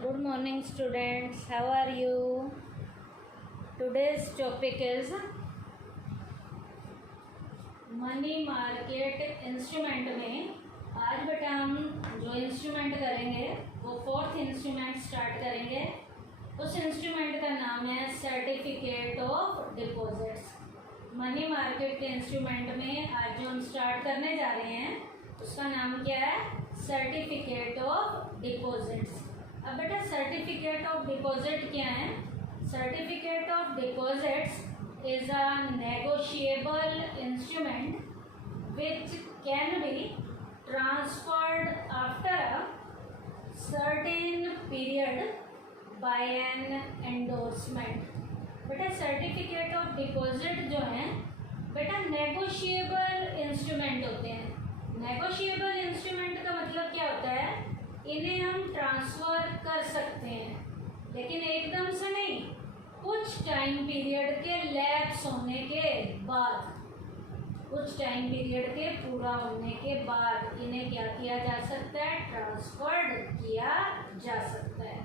Good morning, students. How are you? Today's topic is money market instrument में आज बेटा हम जो इंस्ट्रूमेंट करेंगे वो फोर्थ इंस्ट्रूमेंट स्टार्ट करेंगे। उस इंस्ट्रूमेंट का नाम है certificate of deposits. Money market के इंस्ट्रूमेंट में आज जो हम स्टार्ट करने जा रहे हैं उसका नाम क्या है? Certificate of deposits. अब बेटा सर्टिफिकेट ऑफ डिपॉजिट क्या है? Certificate of deposits is a negotiable instrument which can be transferred after a certain period by an endorsement। बेटा सर्टिफिकेट ऑफ डिपॉजिट जो है बेटा नेगोशिएबल इंस्ट्रूमेंट होते हैं। नेगोशिएबल इंस्ट्रूमेंट का मतलब क्या होता है? इन्हें हम ट्रांसफ़र कर सकते हैं लेकिन एकदम से नहीं, कुछ टाइम पीरियड के लैप्स होने के बाद, कुछ टाइम पीरियड के पूरा होने के बाद इन्हें क्या किया जा सकता है? ट्रांसफर्ड किया जा सकता है।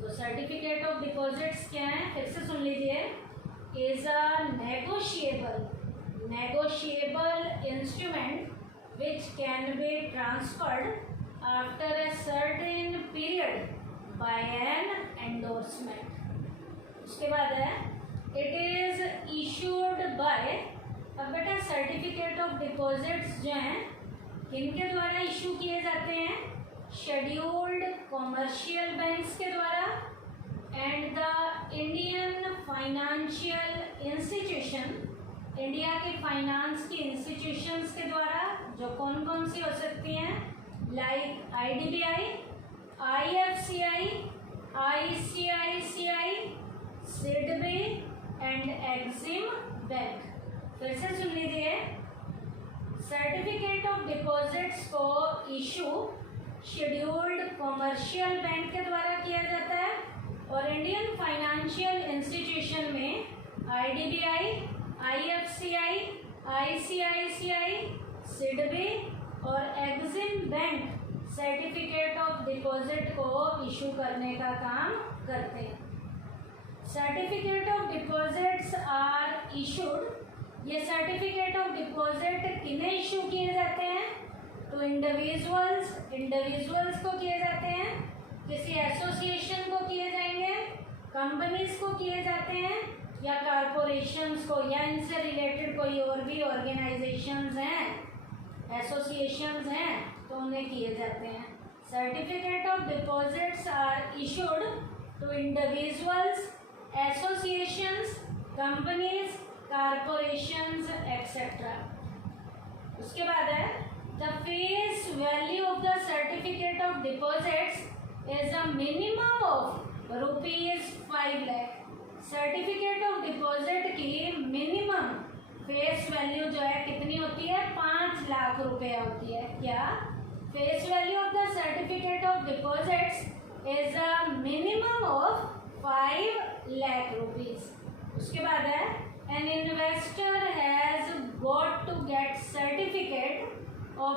तो सर्टिफिकेट ऑफ डिपॉजिट्स क्या है? फिर से सुन लीजिए। Is a negotiable instrument which can be transferred after a certain period by an endorsement. उसके बाद है इट इज इशूड बाय। अब बेटा सर्टिफिकेट ऑफ डिपॉजिट्स जो हैं किनके द्वारा इशू किए जाते हैं? शेड्यूल्ड कॉमर्शियल बैंक्स के द्वारा and the Indian financial institution, India के फाइनेंस की इंस्टीट्यूशंस के द्वारा, जो कौन कौन सी हो सकती हैं? Like IDBI, IFCI, ICICI, SIDBI and Exim bank. फिर से सुन लीजिए। सर्टिफिकेट ऑफ डिपॉजिट्स को इशू शेड्यूल्ड कॉमर्शियल बैंक के द्वारा किया जाता है और इंडियन फाइनेंशियल इंस्टीट्यूशन में IDBI, IFCI, ICICI, सिडबी और Exim bank certificate of deposit को इशू करने का काम करते हैं। Certificate of deposits are issued. ये सर्टिफिकेट ऑफ डिपॉजिट किन्हें इशू किए जाते हैं? तो इंडिविजुअल्स को किए जाते हैं, किसी एसोसिएशन को किए जाएंगे, कंपनीज को किए जाते हैं या कॉरपोरेशंस को, या इनसे रिलेटेड कोई और भी ऑर्गेनाइजेशंस हैं, एसोसिएशंस हैं तो उन्हें किए जाते हैं। Certificate of deposits are issued to individuals, associations, companies, corporations etcetera. उसके बाद है the face value of the certificate of deposits is a minimum of ₹5 lakh. Certificate of deposit की मिनिमम फेस वैल्यू जो है कितनी होती है? 5 लाख रुपया होती है। क्या? Face value of the certificate of deposits is a minimum of 5 lakh rupees. उसके बाद है an investor has got to get certificate of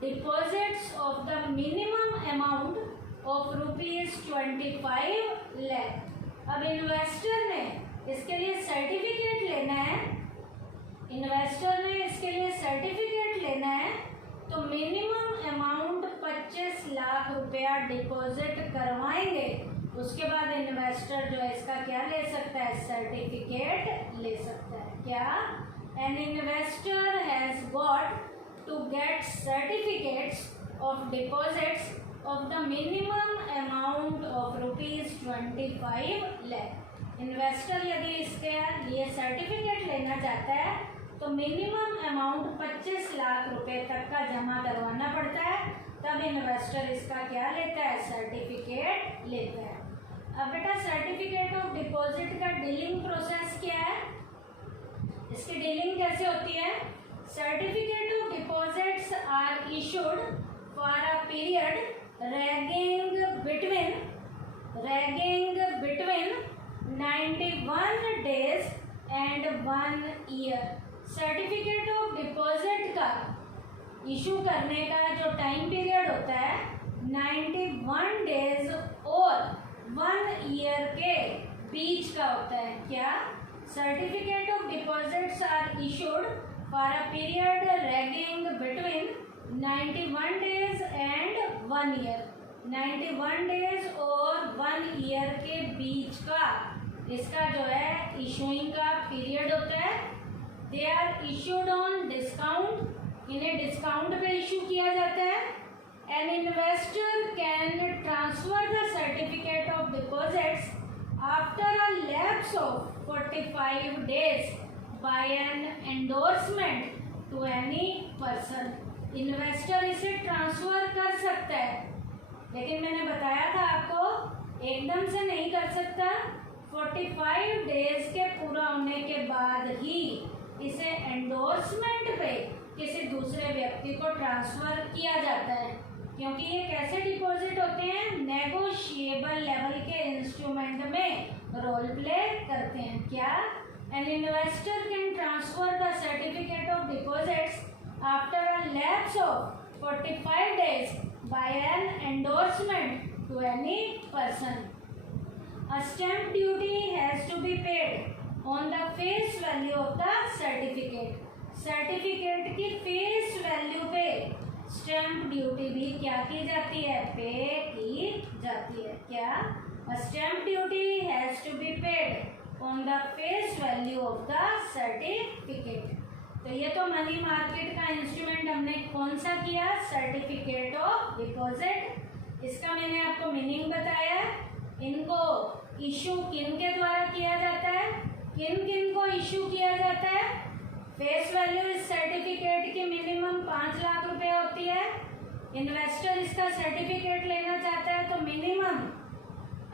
deposits of the minimum amount of ₹25 lakh. अब इन्वेस्टर ने इसके लिए सर्टिफिकेट लेना है, लेना है तो मिनिमम अमाउंट 25 लाख रुपया डिपॉजिट करवाएंगे। उसके बाद इन्वेस्टर जो है इसका क्या ले सकता है? सर्टिफिकेट ले सकता है। क्या? An investor has got to get certificates of deposits of the minimum amount of ₹25 lakh. Investor यदि इसके लिए सर्टिफिकेट लेना चाहता है तो मिनिमम अमाउंट 25 लाख रुपए तक का जमा करवाना पड़ता है, तब इन्वेस्टर इसका क्या लेता है? सर्टिफिकेट लेता है। अब बेटा सर्टिफिकेट ऑफ डिपॉजिट का डीलिंग प्रोसेस क्या है? इसकी डीलिंग कैसे होती है? Certificate of deposits are issued for a period ranging between 91 days and 1 year। Certificate of deposit का इशू करने का जो टाइम पीरियड होता है 91 डेज और 1 ईयर के बीच का होता है। क्या? Certificate of deposits are issued for a period ranging between 91 days and 1 year. 91 days और 1 ईयर के बीच का इसका जो है इशूइंग का पीरियड होता है। They are issued on discount, इन्हें डिस्काउंट पे इशू किया जाता है। An investor can transfer the certificate of deposits after a lapse of 45 days by an endorsement to any person. Investor इसे ट्रांसफर कर सकता है, लेकिन मैंने बताया था आपको एकदम से नहीं कर सकता। 45 डेज के पूरा होने के बाद ही इसे एंडोर्समेंट पे किसी दूसरे व्यक्ति को ट्रांसफर किया जाता है, क्योंकि ये कैसे डिपॉजिट होते हैं? नेगोशिएबल लेवल के इंस्ट्रूमेंट में रोल प्ले करते हैं। क्या? An investor can transfer the certificate of deposits after a lapse of 45 days by an endorsement to any person. A stamp duty has to be paid on the face value of the certificate. Certificate की face value पे stamp duty भी क्या की जाती है? पे की जाती है। क्या? A stamp duty has to be paid on the face value of the certificate. तो ये तो मनी मार्केट का इंस्ट्रूमेंट हमने कौन सा किया? Certificate of deposit. इसका मैंने आपको मीनिंग बताया। इनको इशू किन के द्वारा किया जाता है, किन किन को इशू किया जाता है? फेस वैल्यू इस सर्टिफिकेट की मिनिमम 5 लाख रुपए होती है। इन्वेस्टर इसका सर्टिफिकेट लेना चाहता है तो मिनिमम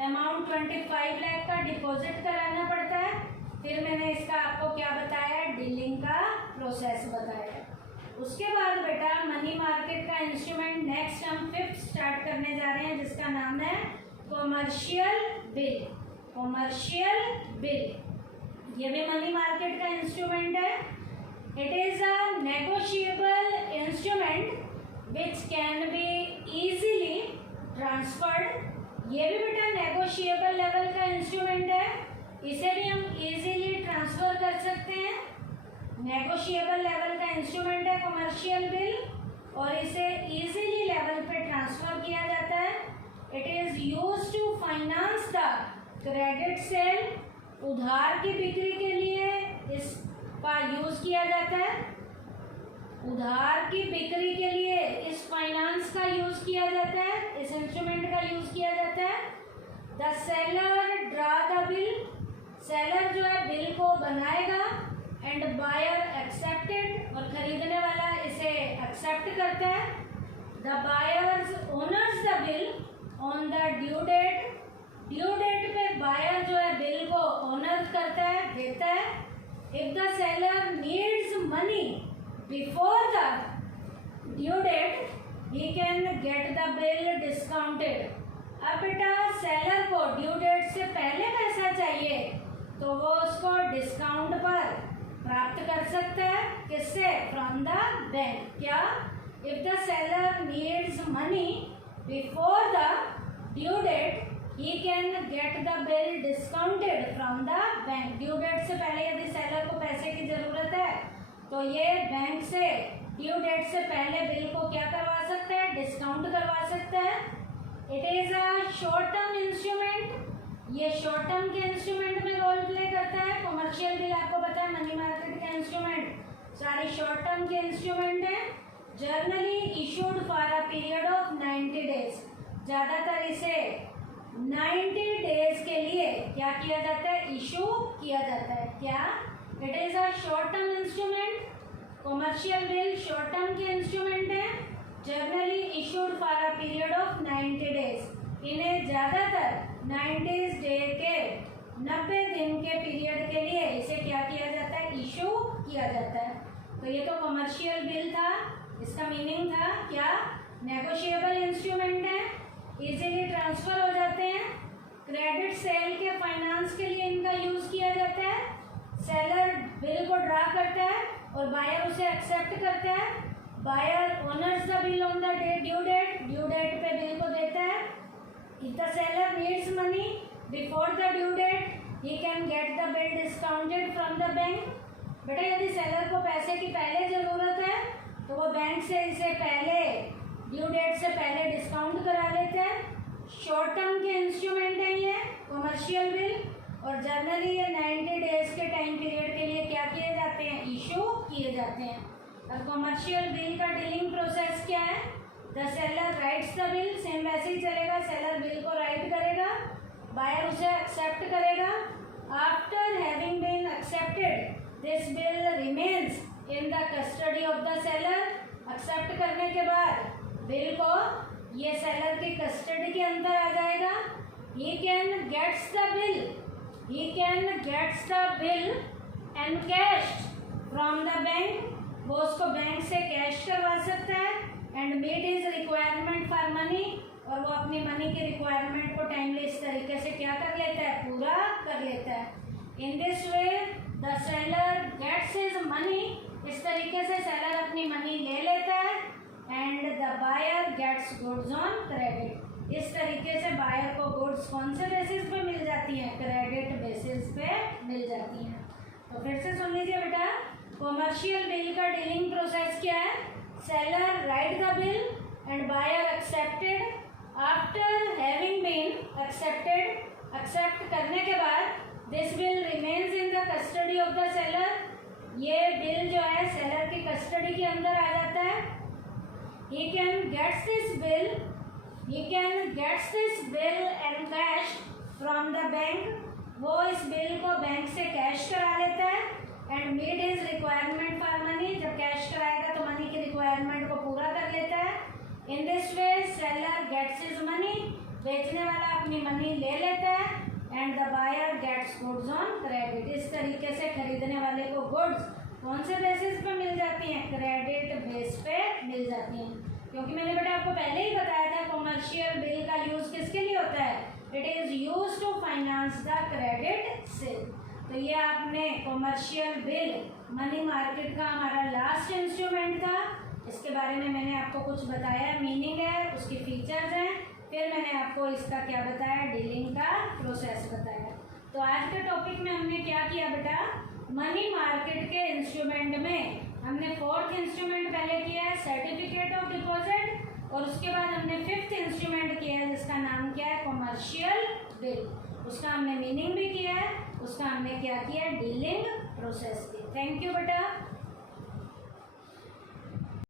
अमाउंट 25 लाख का डिपॉजिट कराना पड़ता है। फिर मैंने इसका आपको क्या बताया? डीलिंग का प्रोसेस बताया। उसके बाद बेटा मनी मार्केट का इंस्ट्रूमेंट नेक्स्ट हम 5th स्टार्ट करने जा रहे हैं, जिसका नाम है कॉमर्शियल बिल। कॉमर्शियल बिल ये भी मनी मार्केट का इंस्ट्रूमेंट है। It is a negotiable instrument which can be easily transferred. ये भी बेटा नेगोशिएबल लेवल का इंस्ट्रूमेंट है, इसे भी हम इजीली ट्रांसफर कर सकते हैं। नेगोशिएबल लेवल का इंस्ट्रूमेंट है कमर्शियल बिल, और इसे इजीली लेवल पे ट्रांसफर किया जाता है। It is used to finance the credit sale. उधार की बिक्री के लिए इसका यूज किया जाता है। उधार की बिक्री के लिए इस फाइनेंस का यूज किया जाता है, इस इंस्ट्रूमेंट का यूज किया जाता है। The seller draw the bill. Seller जो है बिल को बनाएगा एंड बायर एक्सेप्टेड, और खरीदने वाला इसे एक्सेप्ट करता है। The buyers honours the bill on the due date. Due date पे बायर जो है बिल को ओनर करता है, देता है। If the seller needs money before the due date he can get the bill discounted. अब बेटा सेलर को ड्यू डेट से पहले पैसा चाहिए तो वो उसको डिस्काउंट पर प्राप्त कर सकता है। किससे? From the bank. क्या? If the seller needs money before the due date he can get the bill discounted from the bank. Due date से पहले यदि सेलर को पैसे की जरूरत है तो ये बैंक से ड्यू डेट से पहले बिल को क्या करवा सकता है? डिस्काउंट करवा सकता है। It is a short term instrument. ये शॉर्ट टर्म के इंस्ट्रूमेंट में रोल प्ले करता है। कमर्शियल बिल आपको पता है मनी मार्केट के इंस्ट्रूमेंट सारे शॉर्ट टर्म के इंस्ट्रूमेंट हैं। Generally issued for a period of 90 days. ज़्यादातर इसे 90 डेज के लिए क्या किया जाता है? इशू किया जाता है। क्या? It is a short term instrument. Commercial bill short term के इंस्ट्रूमेंट हैं, generally issued for a period of 90 days. इन्हें ज़्यादातर 90 डे के 90 दिन के पीरियड के लिए इसे क्या किया जाता है? इशू किया जाता है। तो ये तो कमर्शियल बिल था, इसका मीनिंग था क्या? नेगोशिएबल इंस्ट्रूमेंट है, इजीली ट्रांसफर हो जाते हैं। क्रेडिट सेल के फाइनेंस के लिए इनका यूज़ किया जाता है। सेलर बिल को ड्रा करता है और बायर उसे एक्सेप्ट करता है। Buyer honours the bill on the due date पे बिल को देता है. If the seller needs money before the due date he can get the bill discounted from the bank. बेटा यदि सेलर को पैसे की पहले ज़रूरत है तो वो बैंक से इसे पहले ड्यू डेट से पहले डिस्काउंट करा लेते हैं. शॉर्ट टर्म के इंस्ट्रूमेंट है ये कॉमर्शियल बिल, और जनरली ये 90 डेज के टाइम पीरियड के लिए क्या किए जाते हैं, इशू किए जाते हैं. और कॉमर्शियल बिल का डीलिंग प्रोसेस क्या है, the seller writes the bill, same वैसे ही चलेगा. सेलर बिल को राइट करेगा, बायर उसे एक्सेप्ट करेगा. After having been accepted this bill remains in the custody of the seller. Accept करने के बाद बिल को ये सेलर की कस्टडी के अंदर आ जाएगा. He can gets the bill encashed from the bank. वो उसको बैंक से कैश करवा सकता है. And meet his requirement for money, और वो अपनी मनी की रिक्वायरमेंट को टाइमली इस तरीके से क्या कर लेता है, पूरा कर लेता है. In this way the seller gets his money. इस तरीके से सेलर अपनी मनी ले लेता है. And the buyer gets goods on credit. इस तरीके से बायर को गुड्स कौन से बेसिस पे मिल जाती हैं, क्रेडिट बेसिस पे मिल जाती हैं. तो फिर से सुन लीजिए बेटा, कॉमर्शियल बिल का डीलिंग प्रोसेस क्या है, seller write the bill and buyer accepted. After having been accept करने के बाद this bill remains in the custody of the seller. ये बिल जो है सेलर की कस्टडी के अंदर आ जाता है. he can gets this bill encashed from the bank. वो इस बिल को बैंक से कैश करा लेता है. And meet his requirement for money. जब कैश कराएगा तो मनी की रिक्वायरमेंट को पूरा कर लेता है. In this way seller gets his money. बेचने वाला अपनी मनी ले लेता है. And the buyer gets goods on credit. इस तरीके से खरीदने वाले को गुड्स कौन से बेसिस पे मिल जाती हैं, क्रेडिट बेस पे मिल जाती हैं. क्योंकि मैंने बेटा आपको पहले ही बताया था कॉमर्शियल बिल का यूज किसके लिए होता है, it is use to finance the credit sale. तो ये आपने कॉमर्शियल बिल मनी मार्केट का हमारा लास्ट इंस्ट्रूमेंट था. इसके बारे में मैंने आपको कुछ बताया, मीनिंग है, उसकी फीचर्स हैं. फिर मैंने आपको इसका क्या बताया, डीलिंग का प्रोसेस बताया. तो आज के टॉपिक में हमने क्या किया बेटा, मनी मार्केट के इंस्ट्रूमेंट में हमने फोर्थ इंस्ट्रूमेंट पहले किया है सर्टिफिकेट ऑफ डिपॉजिट, और उसके बाद हमने फिफ्थ इंस्ट्रूमेंट किया है जिसका नाम क्या है, कॉमर्शियल बिल. उसका हमने मीनिंग भी किया है, उसका हमने क्या किया, डीलिंग प्रोसेस की. थैंक यू बेटा.